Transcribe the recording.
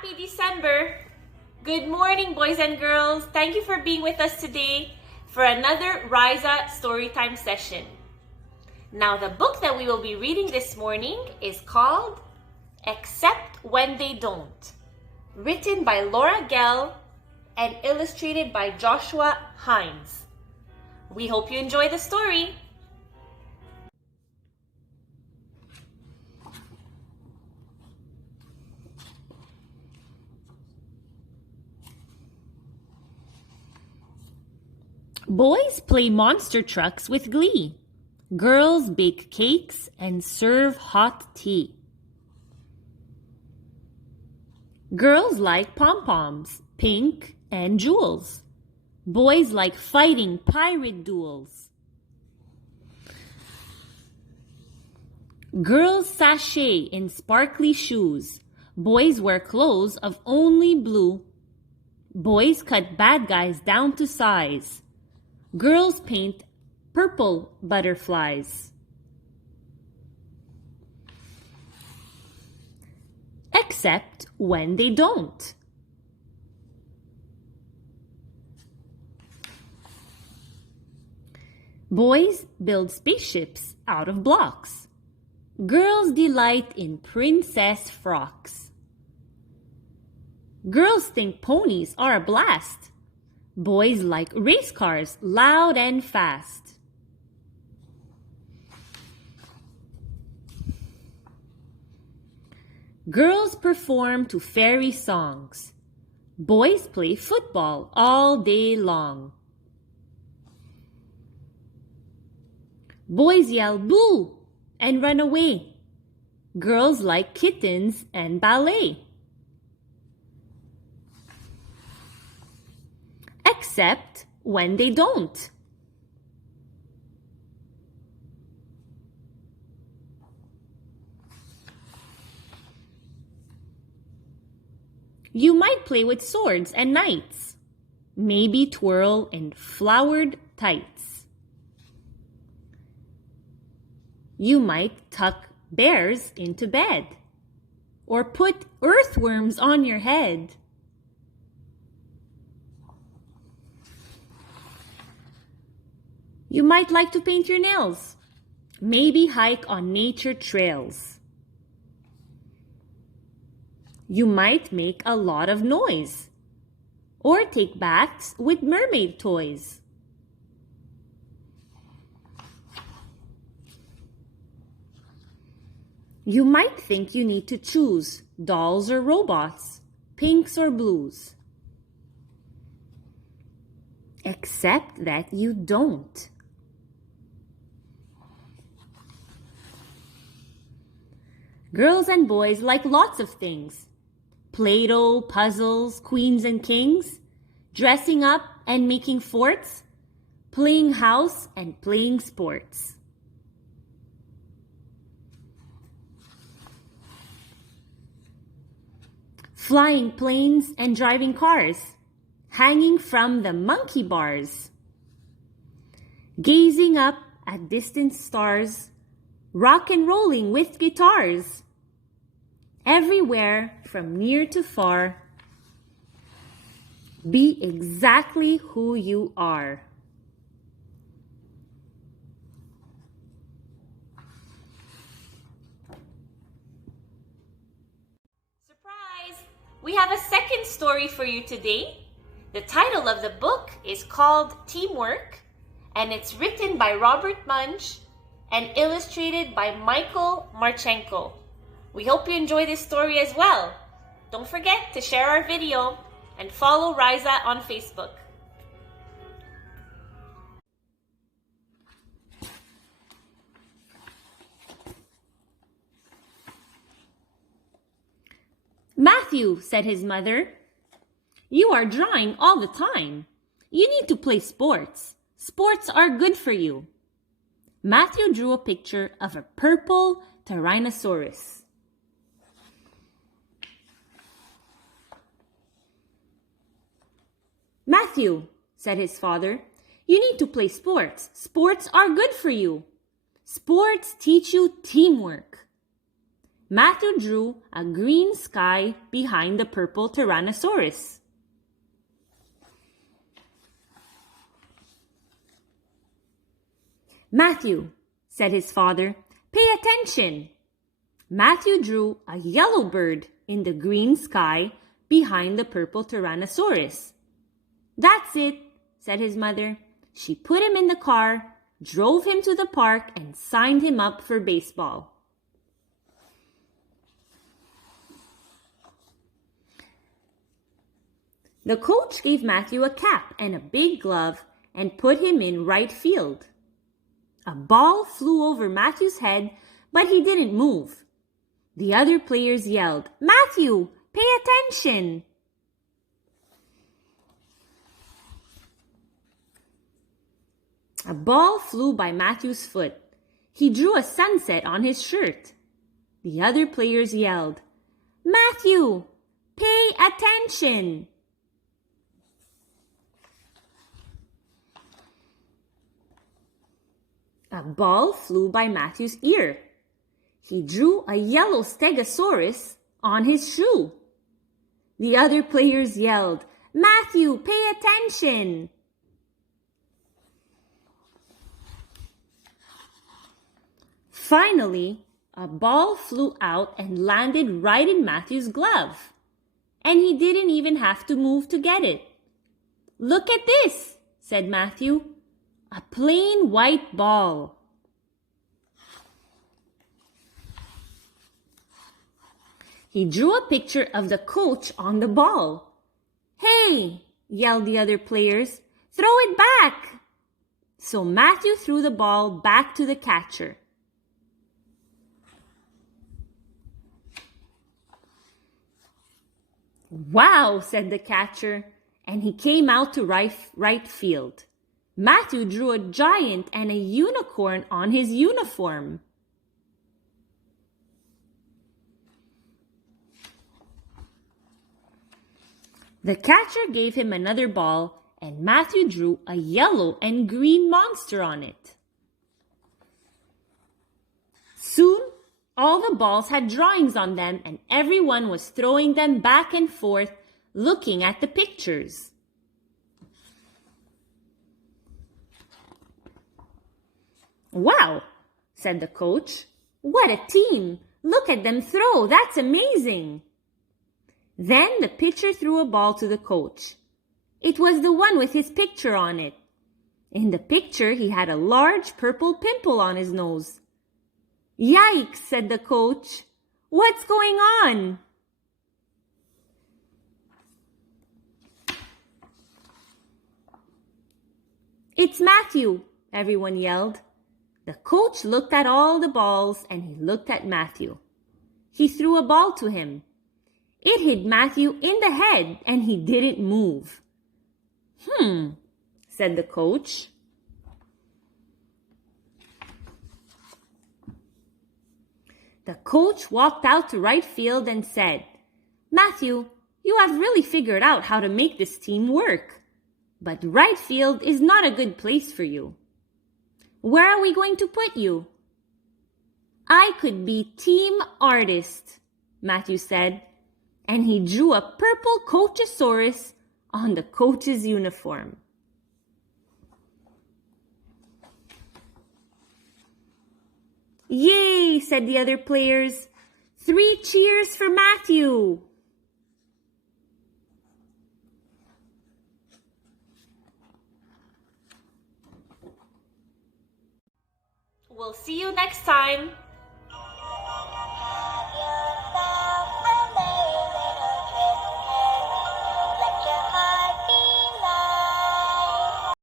Happy December! Good morning, boys and girls. Thank you for being with us today for another REISA Storytime session. Now, the book that we will be reading this morning is called Except When They Don't, written by Laura Gehl and illustrated by Joshua Heinsz. We hope you enjoy the story. Boys play monster trucks with glee. Girls bake cakes and serve hot tea. Girls like pom-poms, pink and jewels. Boys like fighting pirate duels. Girls sashay in sparkly shoes. Boys wear clothes of only blue. Boys cut bad guys down to size. Girls paint purple butterflies. Except when they don't. Boys build spaceships out of blocks. Girls delight in princess frocks. Girls think ponies are a blast. Boys like race cars, loud and fast. Girls perform to fairy songs. Boys play football all day long. Boys yell boo and run away. Girls like kittens and ballet. Except when they don't. You might play with swords and knights, maybe twirl in flowered tights. You might tuck bears into bed, or put earthworms on your head. You might like to paint your nails, maybe hike on nature trails. You might make a lot of noise, or take baths with mermaid toys. You might think you need to choose dolls or robots, pinks or blues. Except that you don't. Girls and boys like lots of things. Play-Doh, puzzles, queens and kings, dressing up and making forts, playing house and playing sports. Flying planes and driving cars, hanging from the monkey bars. Gazing up at distant stars, rock and rolling with guitars. Everywhere from near to far, be exactly who you are. Surprise! We have a second story for you today. The title of the book is called Teamwork, and it's written by Robert Munch and illustrated by Michael Marchenko. We hope you enjoy this story as well. Don't forget to share our video and follow REISA on Facebook. Matthew, said his mother, you are drawing all the time. You need to play sports. Sports are good for you. Matthew drew a picture of a purple Tyrannosaurus. Matthew, said his father, you need to play sports. Sports are good for you. Sports teach you teamwork. Matthew drew a green sky behind the purple Tyrannosaurus. Matthew, said his father, pay attention. Matthew drew a yellow bird in the green sky behind the purple Tyrannosaurus. That's it, said his mother. She put him in the car, drove him to the park, and signed him up for baseball. The coach gave Matthew a cap and a big glove and put him in right field. A ball flew over Matthew's head, but he didn't move. The other players yelled, Matthew, pay attention! A ball flew by Matthew's foot. He drew a sunset on his shirt. The other players yelled, Matthew, pay attention! A ball flew by Matthew's ear. He drew a yellow stegosaurus on his shoe. The other players yelled, Matthew, pay attention! Finally, a ball flew out and landed right in Matthew's glove. And he didn't even have to move to get it. Look at this, said Matthew. A plain white ball. He drew a picture of the coach on the ball. Hey, yelled the other players, throw it back. So Matthew threw the ball back to the catcher. Wow, said the catcher, and he came out to right field. Matthew drew a giant and a unicorn on his uniform. The catcher gave him another ball, and Matthew drew a yellow and green monster on it. Soon, all the balls had drawings on them, and everyone was throwing them back and forth, looking at the pictures. Wow, said the coach. What a team! Look at them throw! That's amazing! Then the pitcher threw a ball to the coach. It was the one with his picture on it. In the picture, he had a large purple pimple on his nose. Yikes, said the coach. What's going on? It's Matthew, everyone yelled. The coach looked at all the balls and he looked at Matthew. He threw a ball to him. It hit Matthew in the head and he didn't move. Said the coach. The coach walked out to right field and said, Matthew, you have really figured out how to make this team work. But right field is not a good place for you. Where are we going to put you? I could be team artist, Matthew said, and he drew a purple Coachosaurus on the coach's uniform. Yay, said the other players. 3 cheers for Matthew. We'll see you next time.